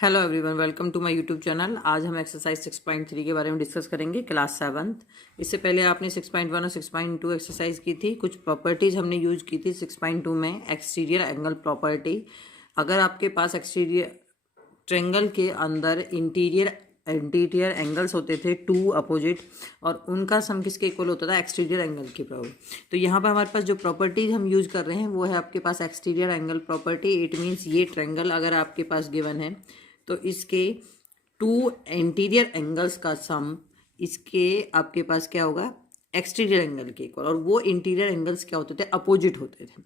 Hello everyone, welcome to my YouTube channel. आज हम exercise 6.3 के बारे में डिस्कस करेंगे, क्लास 7th। इससे पहले आपने 6.1 और 6.2 एक्सरसाइज की थी। कुछ प्रॉपर्टीज हमने यूज की थी 6.2 में। एक्सटीरियर एंगल प्रॉपर्टी, अगर आपके पास एक्सटीरियर ट्रेंगल के अंदर इंटीरियर एंगल्स होते थे टू अपोजिट, और उनका सम किसके इक्वल होता था? एक्सटीरियर एंगल के बराबर। तो यहाँ पर हमारे पास जो प्रॉपर्टीज हम यूज कर रहे हैं वो है आपके पास exterior angle property. It means ये ट्रेंगल अगर आपके पास गिवन है तो इसके टू इंटीरियर एंगल्स का सम इसके आपके पास क्या होगा? एक्सटीरियर एंगल के इक्वल। और वो इंटीरियर एंगल्स क्या होते थे? अपोजिट होते थे।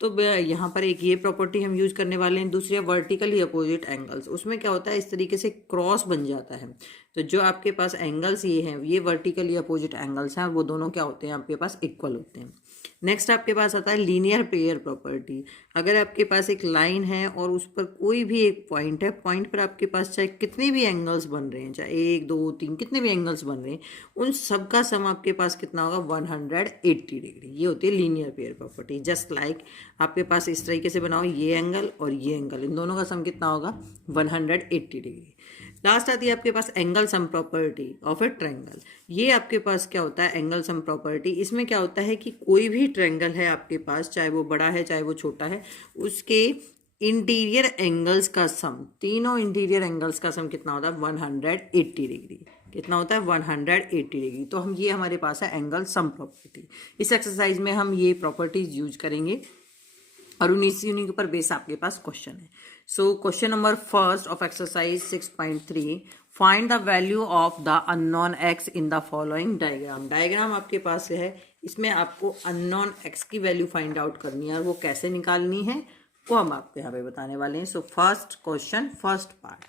तो यहाँ पर एक ये प्रॉपर्टी हम यूज करने वाले हैं। दूसरी है वर्टिकली अपोजिट एंगल्स। उसमें क्या होता है, इस तरीके से क्रॉस बन जाता है। तो जो आपके पास एंगल्स ये हैं, ये वर्टिकली अपोजिट एंगल्स हैं, और वो दोनों क्या होते हैं? आपके पास इक्वल होते हैं। नेक्स्ट आपके पास आता है लीनियर पेयर प्रॉपर्टी। अगर आपके पास एक लाइन है और उस पर कोई भी एक पॉइंट है, पॉइंट पर आपके पास चाहे कितने भी एंगल्स बन रहे हैं, चाहे 1 2 3 कितने भी एंगल्स बन रहे हैं, उन सब का सम आपके पास कितना होगा? 180 डिग्री। ये होती है linear pair property. Just like आपके पास इस तरीके से बनाओ, ये एंगल और ये एंगल, इन दोनों का सम कितना होगा? 180 डिग्री। लास्ट आती है आपके पास angle sum property of a triangle. ये आपके पास क्या होता है? Angle sum property. इसमें क्या होता है कि कोई भी ट्रायंगल है आपके पास, चाहे वो बड़ा है चाहे वो छोटा है, उसके इंटीरियर एंगल्स का सम, तीनों इंटीरियर एंगल्स का सम कितना होता है? 180 डिग्री। कितना होता है? 180 डिग्री। तो हम ये हमारे पास है एंगल सम प्रॉपर्टी। इस एक्सरसाइज में हम ये प्रॉपर्टीज यूज करेंगे और उन्हीं के ऊपर बेस आपके पास क्वेश्चन है। So question number first of exercise 6.3, find the value of the unknown x in the following diagram. Diagram आपके पास है, इसमें आपको अननोन एक्स की वैल्यू फाइंड आउट करनी है, और वो कैसे निकालनी है वो हम आपको यहाँ पे बताने वाले हैं। So first question, first part,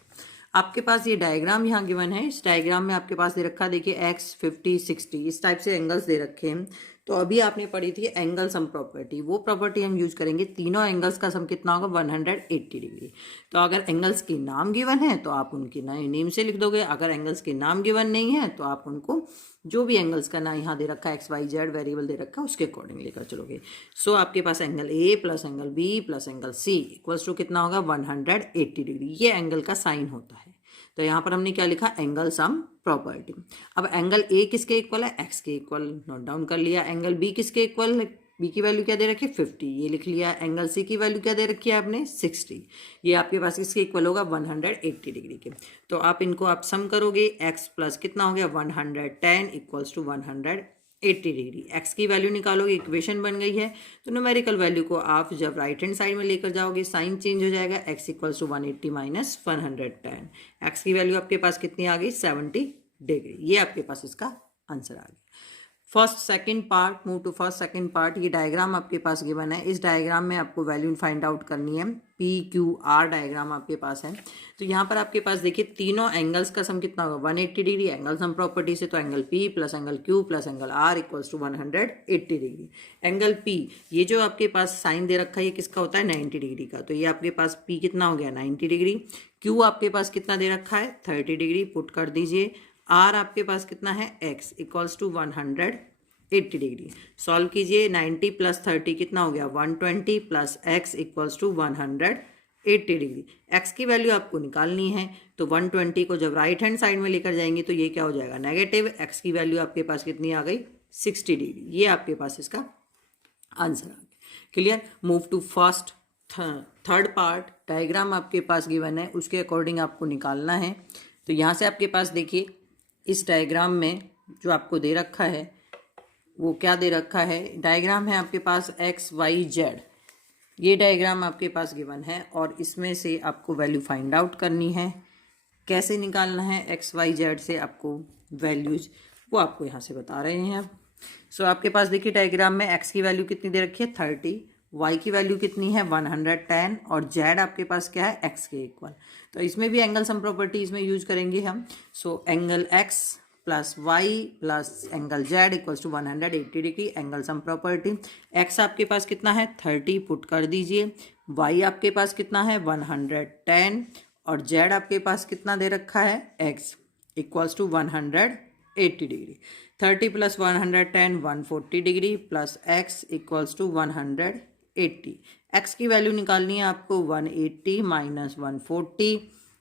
आपके पास ये डायग्राम यहाँ गिवन है। इस डायग्राम में आपके पास दे रखा है, देखिए x 50 60 इस टाइप से एंगल्स दे रखे हैं। तो अभी आपने पढ़ी थी एंगल सम प्रॉपर्टी, वो प्रॉपर्टी हम यूज करेंगे। तीनों एंगल्स का सम कितना होगा? 180 डिग्री। तो अगर एंगल्स के नाम गिवन है तो आप उनके नए नेम से लिख दोगे। अगर एंगल्स के नाम गिवन नहीं है तो आप उनको जो भी एंगल्स का ना यहाँ दे रखा है, XYZ वेरिएबल दे रखा है, उसके अकॉर्डिंग लेकर चलोगे। सो आपके पास angle A plus angle B plus angle C equals to कितना होगा? 180 डिग्री। ये एंगल का साइन होता है। तो यहाँ पर हमने क्या लिखा? Angle sum property. अब एंगल ए किसके इक्वल है? एक्स के इक्वल, नोट डाउन कर लिया। एंगल बी किसके इक्वल है? बी की वैल्यू क्या दे रखी है? 50, ये लिख लिया। एंगल सी की वैल्यू क्या दे रखी है आपने? 60। ये आपके पास किसके इक्वल होगा? 180 डिग्री के। तो आप इनको आप सम करोगे, एक्स प्लस कितना हो गया? 110 इक्वल्स टू 180 डिग्री। एक्स की वैल्यू निकालोगे, इक्वेशन बन गई है। तो न्यूमेरिकल वैल्यू को आप जब राइट हैंड साइड में लेकर जाओगे, साइन चेंज हो जाएगा। X equals to 180 minus 110। X की वैल्यू आपके पास कितनी आ गई? 70 डिग्री। ये आपके पास इसका आंसर आ गया। First second part, move to first second part. ये डायग्राम आपके पास गिवन है। इस डायग्राम में आपको वैल्यू फाइंड आउट करनी है। PQR डायग्राम आपके पास है। तो यहाँ पर आपके पास देखिए तीनों एंगल्स का सम कितना होगा? 180 डिग्री। एंगल सम प्रॉपर्टी से तो angle P plus angle Q plus angle R equals to 180 degree. Angle P, ये जो आपके पास साइन दे रखा है, ये किसका होता है? 90 डिग्री का। तो ये आपके पास P कितना हो गया? 90 डिग्री। Q आपके पास कितना दे रखा है? 30 डिग्री। पुट कर दीजिए। R आपके पास कितना है? X equals to 180 degree. Solve कीजिए। 90 प्लस 30 कितना हो गया? 120 plus x equals to 180 degree. x की वैल्यू आपको निकालनी है। तो 120 को जब राइट हैंड साइड में लेकर जाएंगे तो ये क्या हो जाएगा? नेगेटिव। x की वैल्यू आपके पास कितनी आ गई? 60 डिग्री। ये आपके पास इसका आंसर आ गया। Clear? Move to first third part. Diagram आपके पास गिवन है, उसके अकॉर्डिंग आपको निकालना है। तो यहाँ से आपके पास देखिए, इस डायग्राम में जो आपको दे रखा है वो क्या दे रखा है? डायग्राम है आपके पास XYZ। ये डायग्राम आपके पास गिवन है और इसमें से आपको वैल्यू फाइंड आउट करनी है। कैसे निकालना है XYZ से आपको वैल्यूज, वो आपको यहाँ से बता रहे हैं अब। सो आपके पास देखिए डायग्राम में x की वैल्यू कितनी दे रखी है? 30। y की वैल्यू कितनी है? 110। और z आपके पास क्या है? x के इक्वल। तो इसमें भी एंगल सम प्रॉपर्टी इसमें यूज करेंगे हम। So angle x plus y plus angle z equals to 180 degree. Angle sum property. x आपके पास कितना है? 30, पुट कर दीजिए। y आपके पास कितना है? 110। और z आपके पास कितना दे रखा है? x equals to 180 degree. 30 plus 110 140 degree plus x equals to 180। x की वैल्यू निकालनी है आपको। 180 माइनस 140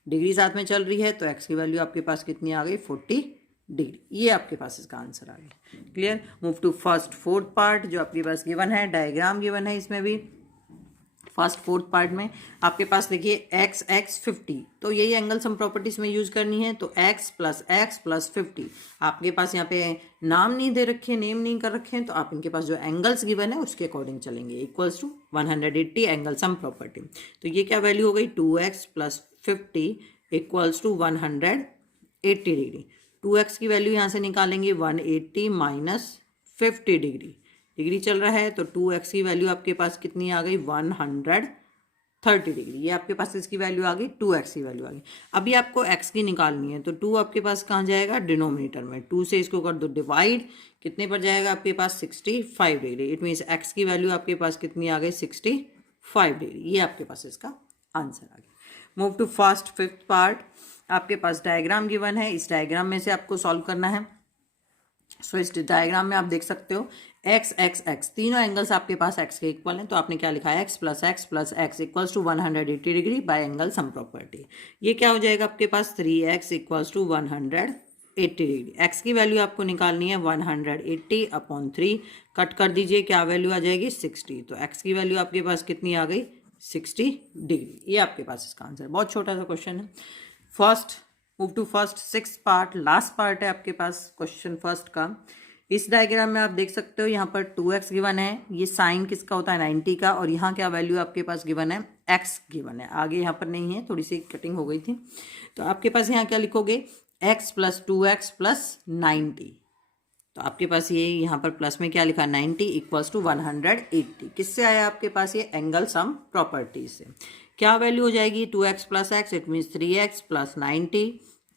डिग्री साथ में चल रही है तो x की वैल्यू आपके पास कितनी आ गई 40 डिग्री। ये आपके पास इसका आंसर आ गया। Clear. Move to first fourth part जो आपके पास गिवन है, डायग्राम गिवन है इसमें भी। फर्स्ट फोर्थ पार्ट में आपके पास देखिए एक्स एक्स 50, तो यही एंगल सम प्रॉपर्टीज में यूज करनी है। तो x प्लस 50, आपके पास यहाँ पे नाम नहीं दे रखे, नेम नहीं कर रखे हैं, तो आप इनके पास जो एंगल्स गिवन है उसके अकॉर्डिंग चलेंगे। Equals to 180 angle sum property. तो ये क्या वैल्यू हो गई 2x plus 50 equals to 180 degree. 2x की वैल्यू यहाँ से निकालेंगे 180 माइनस 50 डिग्री, डिग्री चल रहा है तो 2x की वैल्यू आपके पास कितनी आ गई 130 डिग्री। ये आपके पास इसकी वैल्यू आ गई, 2x की वैल्यू आ गई। अभी आपको x की निकालनी है तो 2 आपके पास कहाँ जाएगा डिनोमिनेटर में, 2 से इसको कर दो डिवाइड, कितने पर जाएगा आपके पास 65 डिग्री। इट मीन्स x की वैल्यू आपके पास कितनी आ गई 65 डिग्री। ये आपके पास इसका आंसर आ गया। Move to first fifth part, आपके पास डायग्राम गिवन है, इस डायग्राम में से आपको सॉल्व करना है। सो इस डायग्राम में आप देख सकते हो एक्स एक्स एक्स, तीनों एंगल्स आपके पास एक्स के इक्वल हैं, तो आपने क्या लिखा है x plus x equals to 180 degree by angle sum property. ये क्या हो जाएगा आपके पास 3x equals to 180 degree. X की वैल्यू आपको निकालनी है 180 अपॉन 3, कट कर दीजिए, क्या वैल्यू आ जाएगी 60। तो एक्स की वैल्यू आपके पास कितनी आ गई 60 डिग्री। ये आपके पास इसका आंसर, बहुत छोटा सा क्वेश्चन है। First move to first six part, last part है आपके पास क्वेश्चन फर्स्ट का। इस डायग्राम में आप देख सकते हो यहाँ पर 2x गिवन है, ये साइन किसका होता है 90 का, और यहाँ क्या वैल्यू आपके पास गिवन है x गिवन है, आगे यहाँ पर नहीं है, थोड़ी सी कटिंग हो गई थी। तो आपके पास यहाँ क्या लिखोगे x प्लस 2x प्लस 90, तो आपके पास ये यहाँ पर प्लस में क्या लिखा 90 इक्वल्स टू 180। किससे आया आपके पास ये एंगल सम प्रॉपर्टी से। क्या वैल्यू हो जाएगी 2x plus x, it means 3x plus 90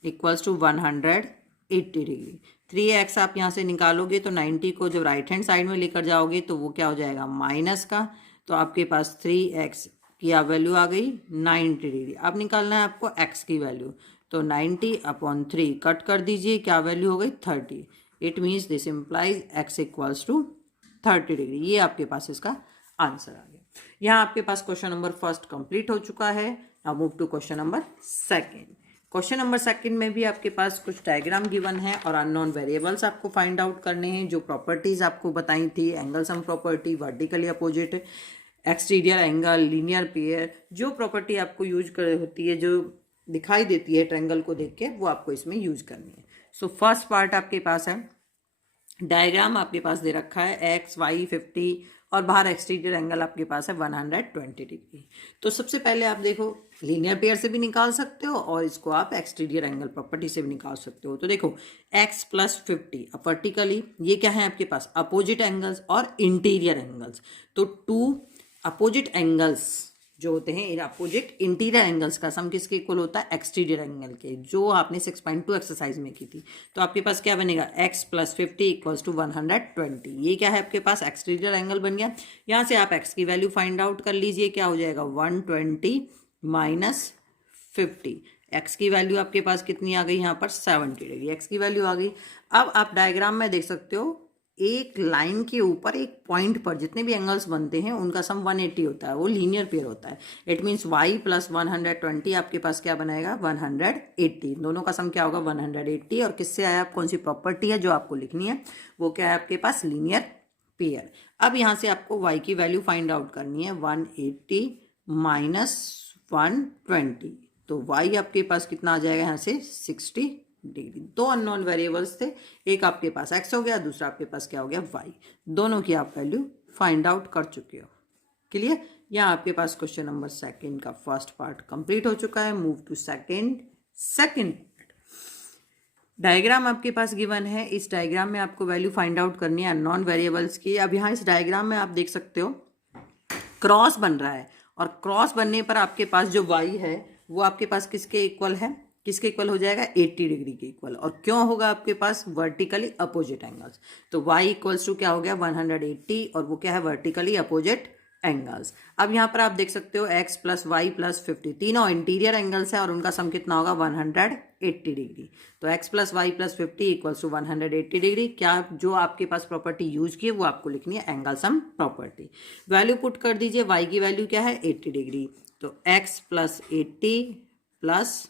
equals to 180 degree. 3x आप यहाँ से निकालोगे तो 90 को जब राइट हैंड साइड में लेकर जाओगे तो वो क्या हो जाएगा माइनस का, तो आपके पास 3x की वैल्यू आ गई 90 डिग्री। अब निकालना है आपको x की वैल्यू, तो 90 अपॉन 3 कट कर दीजिए, क्या वैल्यू हो गई 30। It means this implies x equals to 30 degree. ये आपके पास इसका आंसर आ गया। यहाँ आपके पास क्वेश्चन नंबर फर्स्ट कंप्लीट हो चुका है। Now move to question number second. Question number second में भी आपके पास कुछ डायग्राम गिवन है और अननोन वेरिएबल्स आपको फाइंड आउट करने हैं। जो प्रॉपर्टीज आपको बताई थी, angle sum property, vertically opposite, exterior angle, linear pair, जो प्रॉपर्टी आपको यूज कर होती है, जो दिखाई देती है ट्रायंगल को देख के, वो आपको इसमें यूज करनी है। सो फर्स्ट पार्ट आपके पास है, डायग्राम आपके पास दे रखा है एक्स वाई 50 और बाहर एक्सटीरियर एंगल आपके पास है 120 डिग्री। तो सबसे पहले आप देखो लीनियर पेयर से भी निकाल सकते हो और इसको आप एक्सटीरियर एंगल प्रॉपर्टी से भी निकाल सकते हो। तो देखो x प्लस 50, अब वर्टिकली ये क्या है आपके पास अपोजिट एंगल्स और इंटीरियर एंगल्स। तो टू अपोजिट एंगल्स जो होते हैं, अपोजिट इंटीरियर एंगल्स का सम किसके इक्वल होता है एक्सटीरियर एंगल के, जो आपने 6.2 एक्सरसाइज में की थी। तो आपके पास क्या बनेगा x प्लस 50 इक्वल्स टू 120। ये क्या है आपके पास एक्सटीरियर एंगल बन गया। यहाँ से आप x की वैल्यू फाइंड आउट कर लीजिए, क्या हो जाएगा 120 माइनस 50। x की वैल्यू आपके पास कितनी आ गई यहाँ पर 70 डिग्री, x की वैल्यू आ गई। अब आप डायग्राम में देख सकते हो एक लाइन के ऊपर एक पॉइंट पर जितने भी एंगल्स बनते हैं उनका सम 180 होता है, वो लीनियर पेयर होता है। इट मीन्स y प्लस 120 आपके पास क्या बनाएगा 180, दोनों का सम क्या होगा 180। और किससे आया, कौन सी प्रॉपर्टी है जो आपको लिखनी है, वो क्या है आपके पास लीनियर पेयर। अब यहाँ से आपको y की वैल्यू फाइंड आउट करनी है 180 माइनस 120, तो y आपके पास कितना आ जाएगा यहाँ से 60 डिग्री। दो अननोन वेरिएबल्स थे, एक आपके पास x हो गया, दूसरा आपके पास क्या हो गया y। दोनों की आप वैल्यू फाइंड आउट कर चुके हो। क्लियर। यहाँ आपके पास क्वेश्चन नंबर सेकंड का फर्स्ट पार्ट कंप्लीट हो चुका है। मूव टू सेकंड डायग्राम आपके पास गिवन है। इस डायग्राम में आपको वैल्यू फाइंड आउट करनी है अननोन वेरिएबल्स की। अब यहाँ इस डायग्राम में आप देख सकते हो क्रॉस बन रहा है, और क्रॉस बनने पर आपके पास जो y है वो आपके पास किसके इक्वल है, किसके इक्वल हो जाएगा 80 डिग्री के इक्वल। और क्यों होगा आपके पास वर्टिकली अपोजिट एंगल्स, तो y इक्वल्स टू क्या हो गया 180, और वो क्या है वर्टिकली अपोजिट एंगल्स। अब यहाँ पर आप देख सकते हो x प्लस वाई प्लस 50, तीनों इंटीरियर एंगल्स है और उनका सम कितना होगा 180 डिग्री। तो x plus Y plus 50 equals to 180 degree. क्या जो आपके पास प्रॉपर्टी यूज की है वो आपको लिखनी है angle sum property. Value put कर दीजिए, y की वैल्यू क्या है 80 डिग्री, तो x plus 80 plus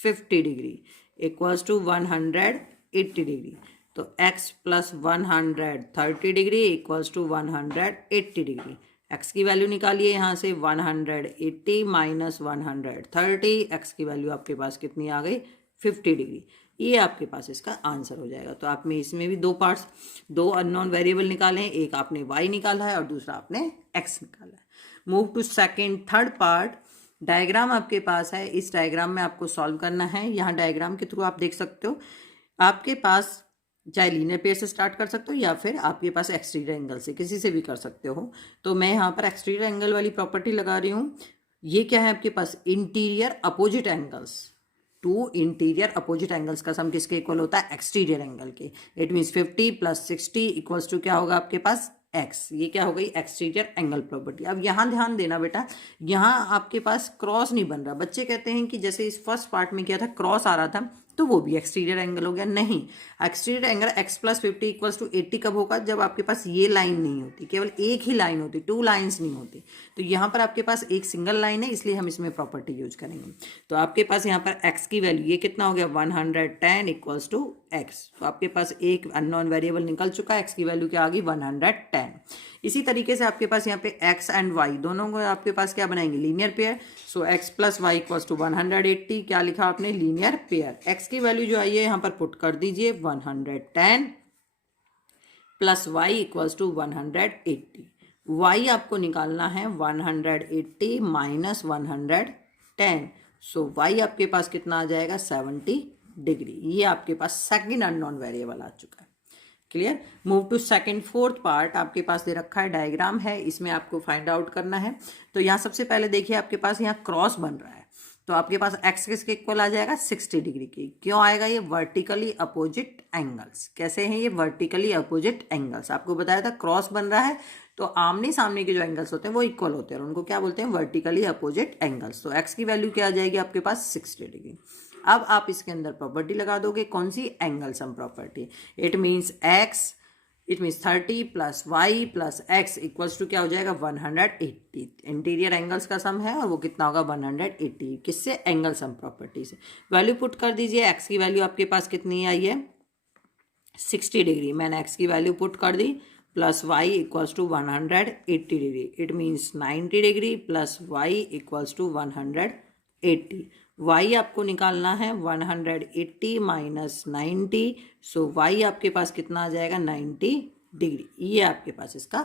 50 degree equals to 180 degree. तो x plus 130 degree equals to 180 degree. x की वैल्यू निकालिए यहाँ से 180 माइनस 130, x की वैल्यू आपके पास कितनी आ गई 50 डिग्री। ये आपके पास इसका आंसर हो जाएगा। तो आप में इसमें भी दो पार्ट्स, दो अननोन वेरिएबल निकाले हैं, एक आपने y निकाला है और दूसरा आपने x निकाला है। Move to second third part. Diagram आपके पास है, इस डायग्राम में आपको सॉल्व करना है। यहाँ डायग्राम के थ्रू आप देख सकते हो आपके पास चाहे लीनियर पेयर से स्टार्ट कर सकते हो या फिर आपके पास एक्सटीरियर एंगल से, किसी से भी कर सकते हो। तो मैं यहाँ पर एक्सटीरियर एंगल वाली प्रॉपर्टी लगा रही हूँ। ये क्या है आपके पास, interior opposite angles, two interior opposite angles का सम किसके इक्वल होता है, एक्सटीरियर एंगल के। It means 50 plus 60 equals to क्या होगा आपके पास x। ये क्या हो गई एक्सटीरियर एंगल प्रॉपर्टी। अब यहाँ ध्यान देना बेटा, यहाँ आपके पास क्रॉस नहीं बन रहा। बच्चे कहते हैं कि जैसे इस फर्स्ट पार्ट में क्या था, क्रॉस आ रहा था तो वो भी एक्सटीरियर एंगल हो गया। नहीं, exterior angle x plus 50 equals to 80 कब होगा, जब आपके पास ये लाइन नहीं होती, केवल एक ही लाइन होती, टू लाइन्स नहीं होती। तो यहाँ पर आपके पास एक सिंगल लाइन है, इसलिए हम इसमें प्रॉपर्टी यूज करेंगे। तो आपके पास यहाँ पर x की वैल्यू ये कितना हो गया 110 इक्वल्स टू x। तो आपके पास एक अननोन वेरिएबल निकल चुका है, x की वैल्यू क्या आ गई 110। इसी तरीके से आपके पास यहाँ पे x एंड y दोनों को आपके पास क्या बनाएंगे, linear pair. So x plus Y equals to 180, क्या लिखा आपने, लीनियर पेयर। x की वैल्यू जो आई है यहाँ पर पुट कर दीजिए 110 plus y equals to 180। y आपको निकालना है 180 माइनस 110। सो y आपके पास कितना आ जाएगा 70 डिग्री। ये आपके पास सेकंड अननोन वेरिएबल आ चुका है। Clear. Move to second fourth part. आपके पास दे रखा है, डायग्राम है, इसमें आपको फाइंड आउट करना है। तो यहाँ सबसे पहले देखिए आपके पास यहाँ क्रॉस बन रहा है, तो आपके पास x किसके इक्वल आ जाएगा 60 डिग्री की। क्यों आएगा, ये वर्टिकली अपोजिट एंगल्स। कैसे हैं ये वर्टिकली अपोजिट एंगल्स, आपको बताया था क्रॉस बन रहा है तो आमने सामने के जो एंगल्स होते हैं वो इक्वल होते हैं और उनको क्या बोलते हैं, वर्टिकली अपोजिट एंगल्स। तो x की वैल्यू क्या आ जाएगी आपके पास 60 डिग्री। अब आप इसके अंदर प्रॉपर्टी लगा दोगे, कौन सी, angle sum property. It means 30 plus Y plus x equals to क्या हो जाएगा 180। इंटीरियर एंगल्स का सम है और वो कितना होगा 180। किससे, एंगल सम प्रॉपर्टी से। वैल्यू पुट कर दीजिए, एक्स की वैल्यू आपके पास कितनी आई है 60 डिग्री। मैंने एक्स की वैल्यू पुट कर दी, plus Y equals to 180 degree. It means 90 degree plus Y equals to 180। y आपको निकालना है 180 माइनस 90। सो y आपके पास कितना आ जाएगा 90 डिग्री। ये आपके पास इसका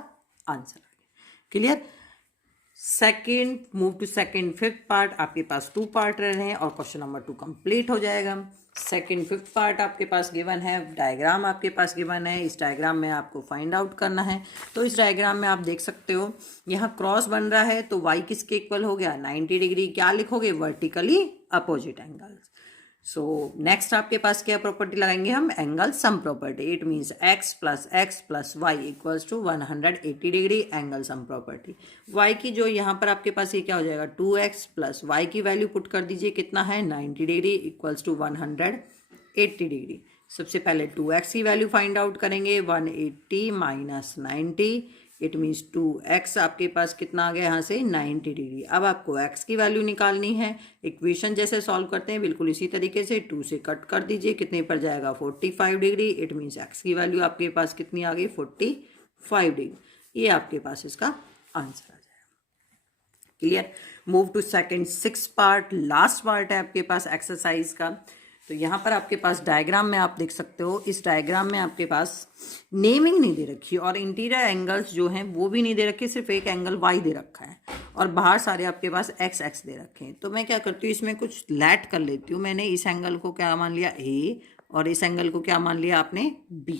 आंसर आ गया। Clear. Second, move to second fifth part. आपके पास 2 पार्ट रह रहे हैं और क्वेश्चन नंबर 2 कंप्लीट हो जाएगा। सेकेंड फिफ्थ पार्ट आपके पास गिवन है, डायग्राम आपके पास गिवन है। इस डायग्राम में आपको फाइंड आउट करना है। तो इस डायग्राम में आप देख सकते हो यहाँ क्रॉस बन रहा है तो y किसके इक्वल हो गया 90 डिग्री। क्या लिखोगे, vertically opposite angles. So next आपके पास क्या प्रॉपर्टी लगाएंगे हम, angle sum property. It means x plus Y equals to 180 degree, angle sum property. y की जो यहाँ पर आपके पास ये क्या हो जाएगा 2x प्लस वाई की वैल्यू पुट कर दीजिए, कितना है 90 डिग्री इक्वल्स टू 180 डिग्री। सबसे पहले 2x की वैल्यू फाइंड आउट करेंगे, 180 माइनस 90। इट मीन्स 2x आपके पास कितना आ गया यहाँ से 90 डिग्री। अब आपको x की वैल्यू निकालनी है। इक्वेशन जैसे सॉल्व करते हैं बिल्कुल इसी तरीके से 2 से कट कर दीजिए, कितने पर जाएगा 45 डिग्री। इट मीन्स x की वैल्यू आपके पास कितनी आ गई 45 डिग्री। ये आपके पास इसका आंसर आ जाएगा। Clear. Move to second six part, last part है आपके पास एक्सरसाइज का। तो यहाँ पर आपके पास डायग्राम में आप देख सकते हो, इस डायग्राम में आपके पास नेमिंग नहीं दे रखी और इंटीरियर एंगल्स जो हैं वो भी नहीं दे रखे, सिर्फ एक एंगल y दे रखा है और बाहर सारे आपके पास x दे रखे हैं। तो मैं क्या करती हूँ, इसमें कुछ लैट कर लेती हूँ। मैंने इस एंगल को क्या मान लिया a और इस एंगल को क्या मान लिया आपने b।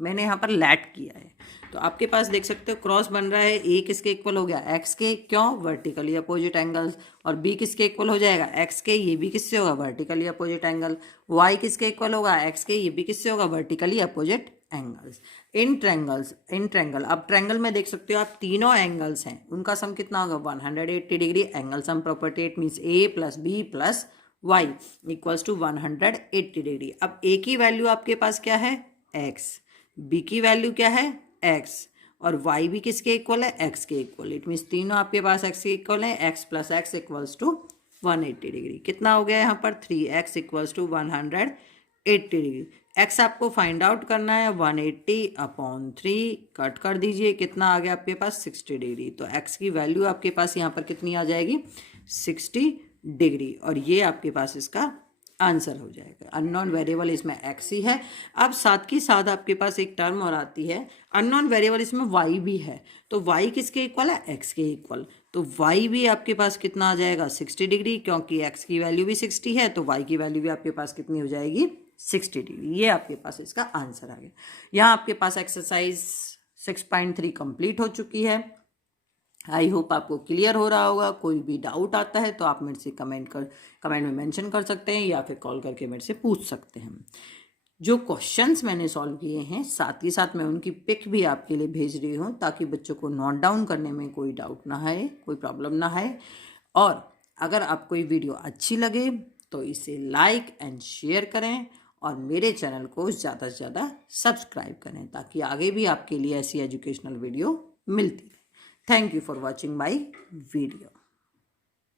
मैंने यहाँ पर लैट किया है। तो आपके पास देख सकते हो क्रॉस बन रहा है, a किसके इक्वल हो गया x के, क्यों, वर्टिकली अपोजिट एंगल्स। और b किसके इक्वल हो जाएगा x के, ये भी किससे होगा वर्टिकली अपोजिट एंगल। y किसके इक्वल होगा x के, ये भी किससे होगा vertically opposite angles. In triangle. अब ट्रैंगल में देख सकते हो आप तीनों एंगल्स हैं, उनका सम कितना होगा 180 degree. Angle sum property it means a plus b plus y equals to 180 degree. अब a की वैल्यू आपके पास क्या है x, b की वैल्यू क्या है x और y भी किसके इक्वल है x के इक्वल। इट मीन्स तीनों आपके पास x के इक्वल है, x plus x equals to 180 degree. कितना हो गया यहाँ पर 3x equals to 180 degree. x आपको फाइंड आउट करना है 180/3, कट कर दीजिए, कितना आ गया आपके पास 60 डिग्री। तो x की वैल्यू आपके पास यहाँ पर कितनी आ जाएगी 60 डिग्री, और ये आपके पास इसका आंसर हो जाएगा। अननोन वेरिएबल इसमें x ही है। अब साथ के साथ आपके पास एक टर्म और आती है अननोन वेरिएबल, इसमें y भी है, तो y किसके इक्वल है x के इक्वल, तो y भी आपके पास कितना आ जाएगा 60 डिग्री, क्योंकि x की वैल्यू भी 60 है तो y की वैल्यू भी आपके पास कितनी हो जाएगी 60 डिग्री। ये आपके पास इसका आंसर आ गया। यहाँ आपके पास एक्सरसाइज 6.3 कंप्लीट हो चुकी है। आई होप आपको क्लियर हो रहा होगा। कोई भी डाउट आता है तो आप मेरे से कमेंट में मेंशन कर सकते हैं, या फिर कॉल करके मेरे से पूछ सकते हैं। जो क्वेश्चंस मैंने सॉल्व किए हैं साथ ही साथ मैं उनकी पिक भी आपके लिए भेज रही हूँ, ताकि बच्चों को नोट डाउन करने में कोई डाउट ना आए, कोई प्रॉब्लम ना आए। और अगर आपको ये वीडियो अच्छी लगे तो इसे लाइक एंड शेयर करें, और मेरे चैनल को ज़्यादा से ज़्यादा सब्सक्राइब करें, ताकि आगे भी आपके लिए ऐसी एजुकेशनल वीडियो मिलती रहे। Thank you for watching my video.